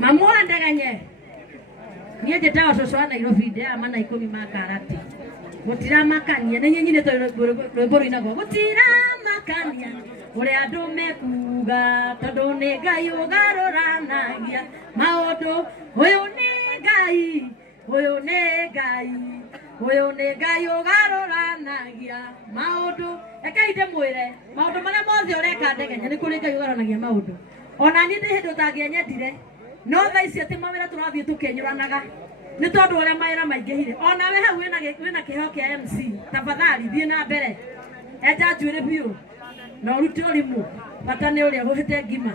Mamua ndeganye. Niye jetawa soso ana Nairobi de amana 10 makarati. Gutira makania nenye nyine to rwimbo inago. Gutira makania. Ore andu mekuga tondu ni Ngai ugaruranagia maundu. Uyu ni Ngai, uyu ni Ngai, uyu ni Ngai ugaruranagia maundu. Eka inde mwire maundu maria mothe ureka ndegenya ni kuri Ngai ugaruranagia maundu. Ona ni ndi hindu tangianyendire no tha ici ati mawira turathie tukenyuranaga ni tondu uria mawira maingihire. Ona we hau wina kiho kia MC tafadhali thie na mbere eja njuire biu no ruti urimu bata ni uria guhite ngima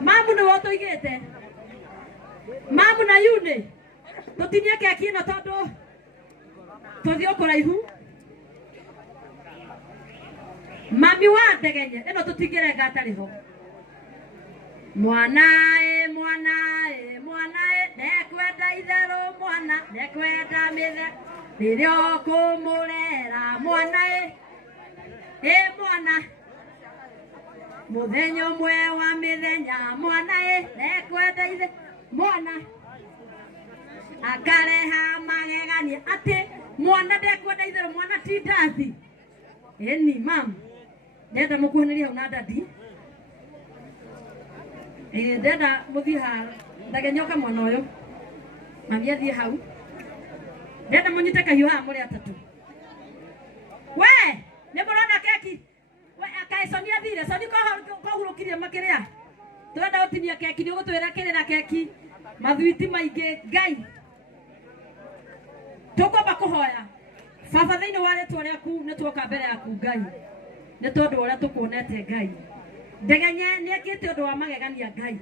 mamu ni woto igite mamu na yune tutinie keki ino tondu tuthio kuraihu mami wa ndegenye ino tutingirenga atariho mwanae mwanae mwanae ndekwenda itherũ mwana ndekwenda mithe ririo kumurera mwanae mwana muthenya umwe wa mithenya mwanae ndekwenda ithe mwana akareha magegania ati mwana ndekwenda itherũ mwana ti ndathi eni mam ndenda mukuhaniria una dadi ndenda muthi ha ndagenyoka mwana uyu mami athie hau ndenda munyite kahiu ha muri atatu we ni murona keki we akaisoni athire soni ko hurukirie makiria twenda utinia keki ni ugutwira kirira keki mathwiti maingi Ngai tukomba kuhoya baba thiini wa ritwa riaku ni twoka mbere yaku Ngai ni tondu uria tukuonete Ngai ndegenye ni ekite undu wa magegania Ngai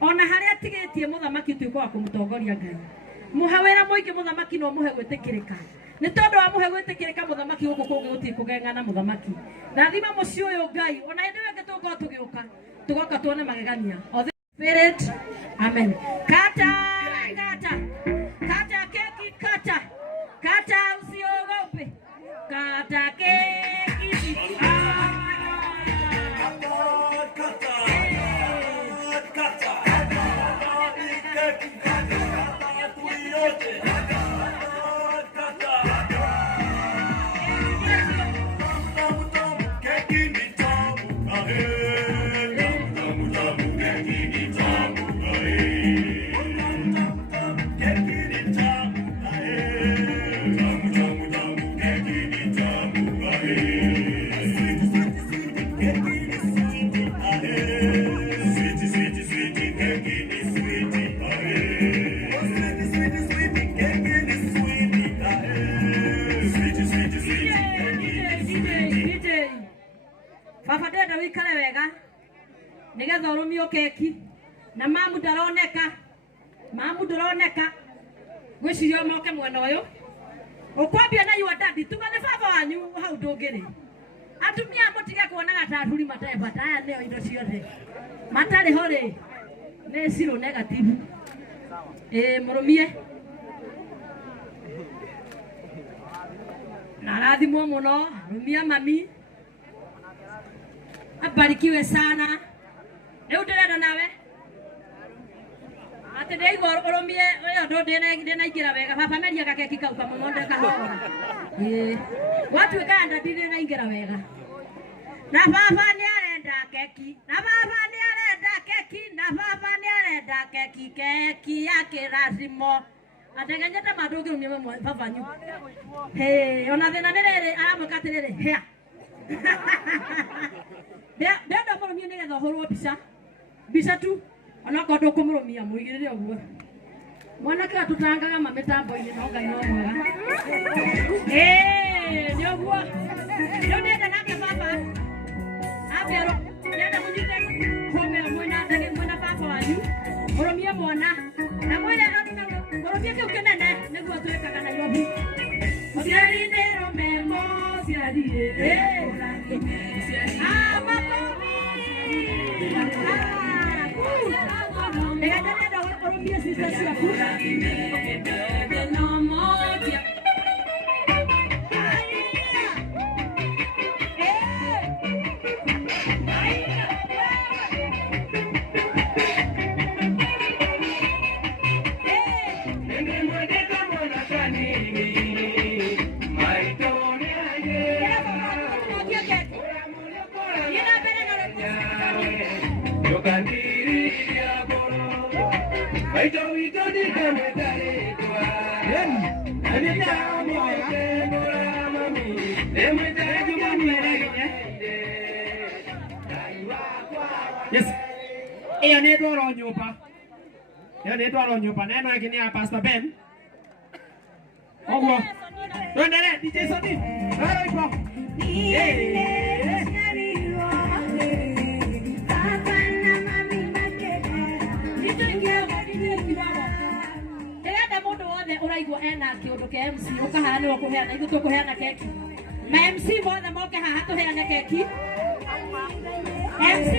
ona haria tigitie muthamaki tuiko wa kumutongoria Ngai muhawira muingi muthamaki no muhe gwitikirika ni tondu wa muhe gwitikirika muthamaki guku kungi guti kugengana muthamaki rathima muci uyu Ngai ona hindi wenge tuko tugiuka tugoka tuone magegania of the spirit amen kata keki kata usiogope kata keki Baba ndenda wikare wega nigetha urumio keki na mamu ndaroneka gwicirio moke mwena uyu ukwambia na your daddy tugane baba wanyu hau ndungiri atumia mutige kuonaga taruri matae bataya neo indo ciothe matari hori ni zero negative murumie narathimwo muno rumia mami abarikiwe sana leo ndirenda nawe ati ndeigwa urumie uyo ndo ndina ingira wega baba meria gakeki kau kamumonde kahora watu kanda ndina ingira wega na baba ni arenda keki keki yake lazima ateganyeta madogo ni baba nyu ona thina nirere aramukatirere hea Benda murumia nigetha uhurwo bica tu ona kondo kumurumia muigirire uguo mwana kia tutangaga mamitambo-ini no Ngai no mwega ni uguo riu nenda nake baba abiaro nenda munyite home mwena baba wanyu murumie mwana na mwene murumie kiu kinene niguo twikaga Nairobi ciari ni romemo ciari Yes. Iyo nä ndwara nyumba. Iyo nä ndwara nyumba. Na ĩno ĩngĩ nĩ ya Pastor Ben. Oguo. Ndwendere DJ Soni. Haro ipo. Ndĩrenda mũndũ wothe ũraigua ena kĩũndũ kĩa MC ũkahanĩrwo kũheana ithuĩ tũkũheana keki. Ma MC mothe moke haha tũheane keki. MC